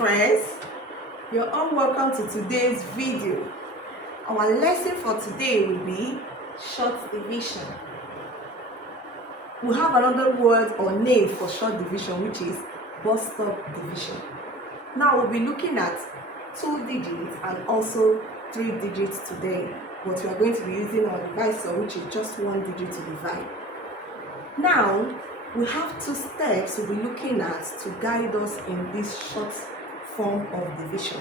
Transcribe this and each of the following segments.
friends, you're all welcome to today's video. Our lesson for today will be short division. We have another word or name for short division, which is bus stop division. Now we'll be looking at 2 digits and also 3 digits today, but we are going to be using our divisor, which is just 1 digit to divide. Now we have 2 steps we'll be looking at to guide us in this short form of division.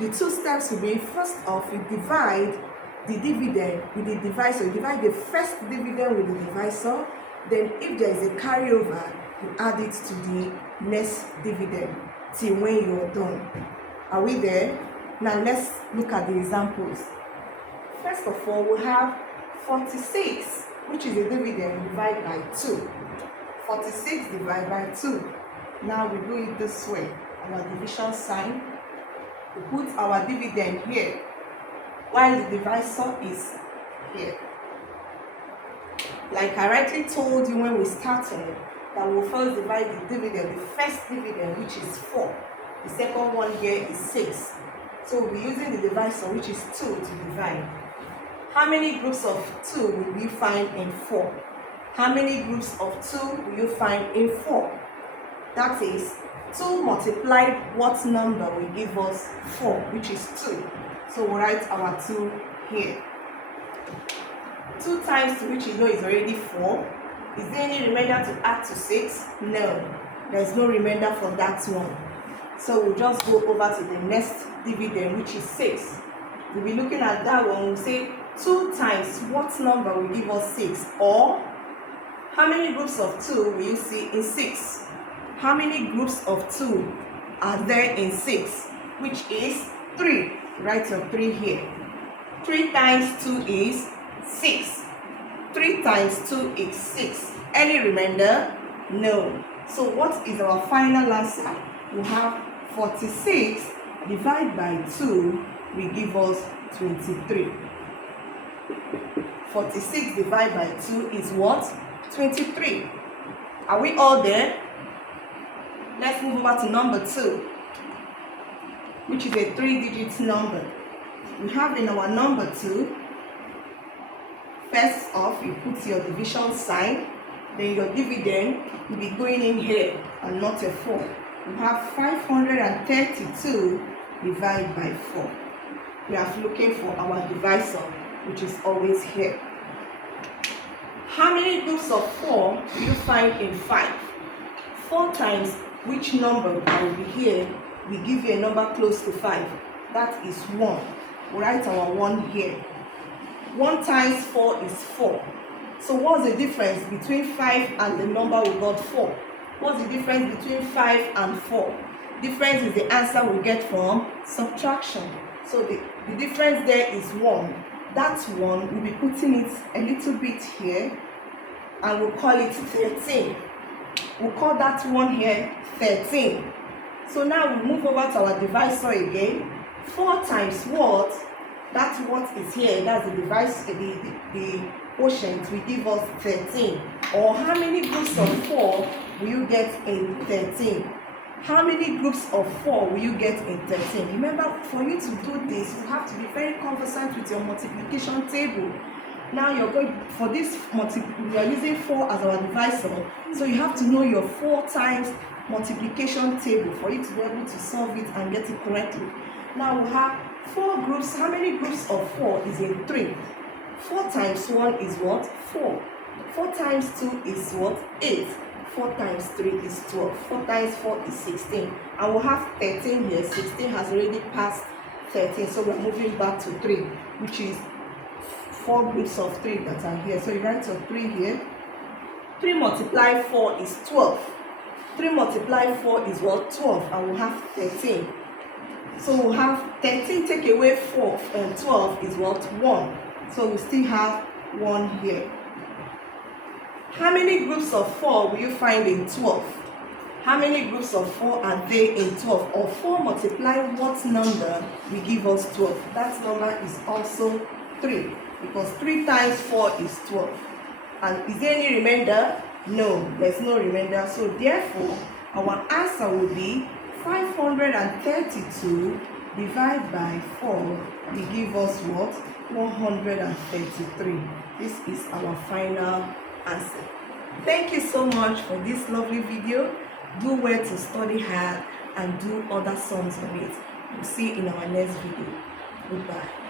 The 2 steps will be, first off, you divide the dividend with the divisor. You divide the first dividend with the divisor, then if there is a carryover, you add it to the next dividend till when you are done. Are we there? Now let's look at the examples. First of all, we have 46, which is a dividend divided by 2. 46 divided by 2. Now we do it this way. Our division sign. We put our dividend here, while the divisor is here. Like I rightly told you when we started, that we'll first divide the dividend, the first dividend, which is 4. The second one here is 6. So we'll be using the divisor, which is 2, to divide. How many groups of 2 will you find in 4? How many groups of 2 will you find in 4? That is, 2 multiplied what number will give us 4, which is 2. So we'll write our 2 here. 2 times 2, which you know is already 4. Is there any remainder to add to 6? No. There's no remainder for that one. So we'll just go over to the next dividend, which is 6. We'll be looking at that one. We'll say 2 times what number will give us 6? Or how many groups of 2 will you see in 6? How many groups of 2 are there in 6? Which is 3. Write your 3 here. 3 times 2 is 6. 3 times 2 is 6. Any remainder? No. So what is our final answer? We have 46 divided by 2 will give us 23. 46 divided by 2 is what? 23. Are we all there? Let's move over to number 2, which is a 3-digit number. We have in our number 2, first off, you put your division sign, then your dividend will be going in here and not a 4. We have 532 divided by 4. We are looking for our divisor, which is always here. How many groups of 4 do you find in 5? 4 times which number will be here will give you a number close to 5. That is 1. We'll write our 1 here. 1 times 4 is 4. So what's the difference between 5 and the number we got 4? What's the difference between 5 and 4? Difference is the answer we get from subtraction. So the difference there is 1. That 1, we'll be putting it a little bit here, and we'll call it 13. We'll call that 1 here 13. So now we move over to our divisor again. 4 times what? That's what is here. That's the divisor, the quotient will give us 13. Or how many groups of 4 will you get in 13? How many groups of 4 will you get in 13? Remember, for you to do this, you have to be very conversant with your multiplication table. Now you're going for this we are using 4 as our divisor, so you have to know your 4 times multiplication table for you to be able to solve it and get it correctly. Now we have 4 groups. How many groups of 4 is in 3? 4 times 1 is what? 4. 4 times 2 is what? 8. 4 times 3 is 12. 4 times 4 is 16. And we'll have 13 here. 16 has already passed 13. So we're moving back to 3, which is 4 groups of 3 that are here. So you write your 3 here. 3 multiplied 4 is 12. 3 multiplied 4 is what? 12. And we'll have 13. So we'll have 13 take away 4 and 12 is what? 1. So we still have 1 here. How many groups of 4 will you find in 12? How many groups of 4 are there in 12? Or 4 multiplied what number will give us 12? That number is also 3, because 3 times 4 is 12. And is there any remainder? No, there's no remainder. So therefore, our answer will be 532 divided by 4 will give us what? 133. This is our final answer. Thank you so much for this lovely video. Do well to study hard and do other sums of it. We'll see you in our next video. Goodbye.